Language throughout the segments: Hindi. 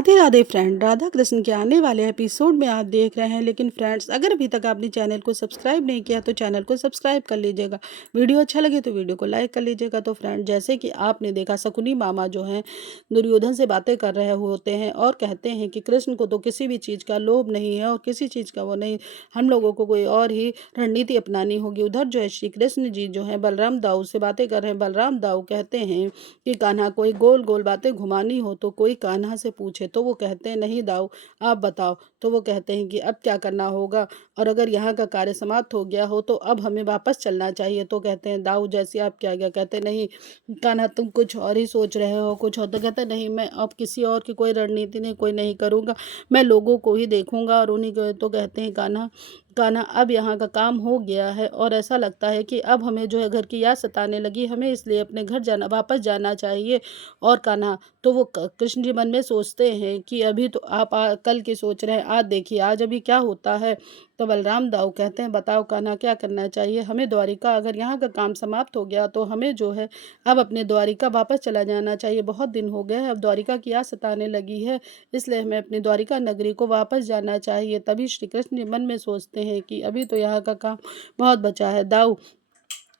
राधे राधे फ्रेंड, राधा कृष्ण के आने वाले एपिसोड में आप देख रहे हैं। लेकिन फ्रेंड्स, अगर अभी तक आपने चैनल को सब्सक्राइब नहीं किया तो चैनल को सब्सक्राइब कर लीजिएगा। वीडियो अच्छा लगे तो वीडियो को लाइक कर लीजिएगा। तो फ्रेंड, जैसे कि आपने देखा, शकुनी मामा जो हैं दुर्योधन से बातें कर रहे होते हैं और कहते हैं कि कृष्ण को तो किसी भी चीज़ का लोभ नहीं है और किसी चीज़ का वो नहीं, हम लोगों को कोई और ही रणनीति अपनानी होगी। उधर जो है श्री कृष्ण जी जो है बलराम दाऊ से बातें कर रहे हैं। बलराम दाऊ कहते हैं कि कान्हा, कोई गोल गोल बातें घुमानी हो तो कोई कान्हा से पूछे। तो वो कहते हैं नहीं दाऊ, आप बताओ। तो वो कहते हैं कि अब क्या करना होगा, और अगर यहाँ का कार्य समाप्त हो गया हो तो अब हमें वापस चलना चाहिए। तो कहते हैं दाऊ जैसे आप क्या गया। कहते नहीं कान्हा, तुम कुछ और ही सोच रहे हो कुछ और। तो कहते नहीं, मैं अब किसी और की कोई रणनीति नहीं, कोई नहीं करूँगा, मैं लोगों को ही देखूंगा और उन्हीं को। तो कहते हैं कान्हा, कान्हा अब यहाँ का काम हो गया है और ऐसा लगता है कि अब हमें जो है घर की याद सताने लगी, हमें इसलिए अपने घर जाना, वापस जाना चाहिए। और कान्हा, तो वो कृष्ण जी मन में सोचते हैं कि अभी तो आप कल की सोच रहे हैं, आज देखिए आज अभी क्या होता है। तो बलराम दाऊ कहते हैं बताओ कान्हा, क्या करना चाहिए हमें। द्वारिका, अगर यहाँ का काम समाप्त हो गया तो हमें जो है अब अपने द्वारिका वापस चला जाना चाहिए। बहुत दिन हो गए हैं, अब द्वारिका की याद सताने लगी है, इसलिए हमें अपनी द्वारिका नगरी को वापस जाना चाहिए। तभी श्री कृष्ण जी मन में सोचते हैं कि अभी तो यहाँ का काम बहुत बचा है दाऊ,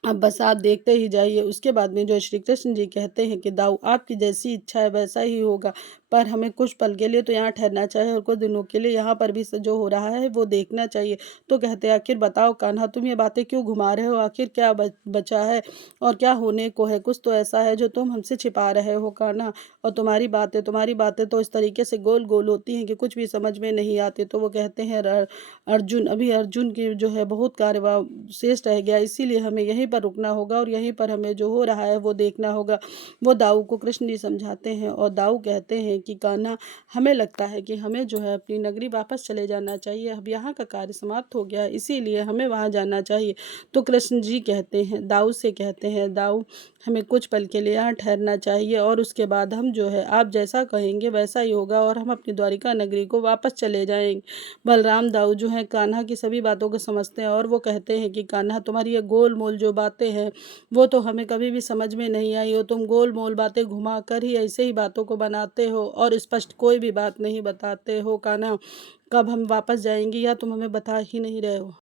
अब बस आप देखते ही जाइए। उसके बाद में जो श्री कृष्ण जी कहते हैं कि दाऊ, आपकी जैसी इच्छा है वैसा ही होगा, पर हमें कुछ पल के लिए तो यहाँ ठहरना चाहिए और कुछ दिनों के लिए यहाँ पर भी जो हो रहा है वो देखना चाहिए। तो कहते हैं आखिर बताओ कान्हा, तुम ये बातें क्यों घुमा रहे हो, आखिर क्या बचा है और क्या होने को है। कुछ तो ऐसा है जो तुम हमसे छिपा रहे हो कान्हा, और तुम्हारी बातें तो इस तरीके से गोल गोल होती हैं कि कुछ भी समझ में नहीं आती। तो वो कहते हैं अर्जुन, अभी अर्जुन की जो है बहुत कार्य शेष रह गया, इसीलिए हमें यहीं पर रुकना होगा और यहीं पर हमें जो हो रहा है वो देखना होगा। वो दाऊ को कृष्ण जी समझाते हैं और दाऊ कहते हैं कि कान्हा, हमें लगता है कि हमें जो है अपनी नगरी वापस चले जाना चाहिए, अब यहाँ का कार्य समाप्त हो गया इसीलिए हमें वहाँ जाना चाहिए। तो कृष्ण जी कहते हैं दाऊ से, कहते हैं दाऊ, हमें कुछ पल के लिए यहाँ ठहरना चाहिए और उसके बाद हम जो है आप जैसा कहेंगे वैसा ही होगा और हम अपनी द्वारिका नगरी को वापस चले जाएंगे। बलराम दाऊ जो है कान्हा की सभी बातों को समझते हैं और वो कहते हैं कि कान्हा, तुम्हारी ये गोल मोल जो बातें हैं वो तो हमें कभी भी समझ में नहीं आई हो। तुम गोल मोल बातें घुमा कर ही ऐसे ही बातों को बनाते हो और स्पष्ट कोई भी बात नहीं बताते हो। कान्हा, कब हम वापस जाएंगे या तुम हमें बता ही नहीं रहे हो।